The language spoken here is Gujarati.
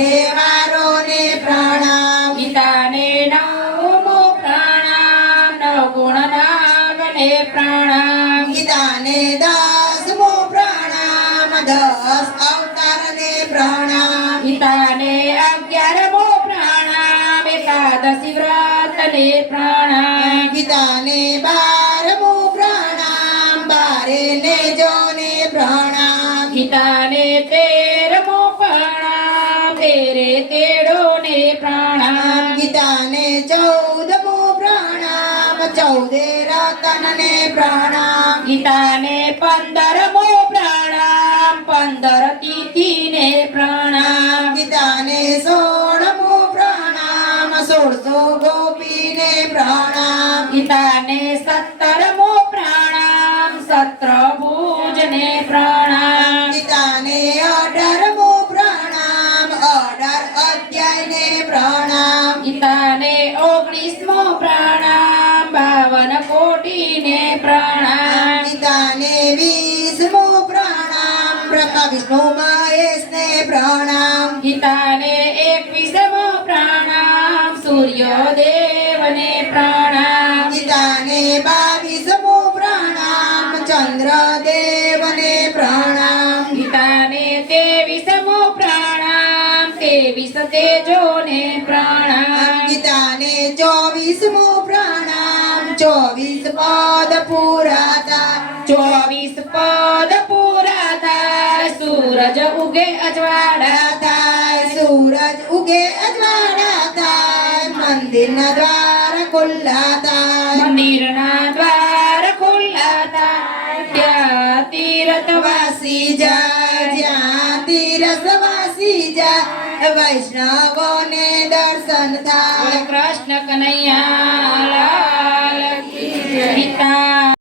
તહેવારોને પ્રણામ. ગીતાને નવમો પ્રણામ, નવગુણ નામને પ્રણામ. ગીતાને 10મો પ્રણામ, 10 અવતારને પ્રણામ. ગીતાને 11મો પ્રણામ, એકાદશી વ્રતને પ્રણામ. ગીતાને 12મો પ્રણામ, 12 નેજોને પ્રણામ. ગીતાને 13મો પ્રણામ, 13 તેડોને પ્રણામ. ગીતાને 14મો પ્રણામ, 14 રતનને પ્રણામ. ગીતાને 15મો પ્રણામ, 15 તિથિને પ્રણામ. ગીતાને 16મો પ્રણામ, 16 ગોપીને પ્રણામ. ગીતાને 17મો પ્રણામ, 17 ભુજને પ્રણામ. ગીતાને 18મો પ્રણામ, 18 અધ્યાયને પ્રણામ. ગીતાને 19મો પ્રણામ, 52 કોટીને પ્રણામ. ગીતાને 20મો પ્રણામ, બ્રહ્મા વિષ્ણુ મહેશને પ્રણામ. ગીતાને 21મો પ્રણામ, સૂર્યદેવને પ્રણામ. ગીતાને 22મો પ્રણામ, ચંદ્રદેવને પ્રણામ. ગીતાને 23મો પ્રણામ, 23 તેજોને પ્રણામ. ગીતાને 24મો પ્રણામ, 24 પદ પુરાતા. 24 પદ પૂરા થાય, સૂરજ ઉગે અજવાળા થાય. સૂરજ ઉગે અજવાળા થાય, મંદિરના દ્વાર ખુલ્લા થાય. મંદિરના દ્વાર ખુલ્લા થાય, ત્યાં તીર્થવાસી જાય. જ્યાં તીરસવાસી જાય, વૈષ્ણવોને દર્શન થાય. કૃષ્ણ કનૈયા લાલ કી જય. ગીતા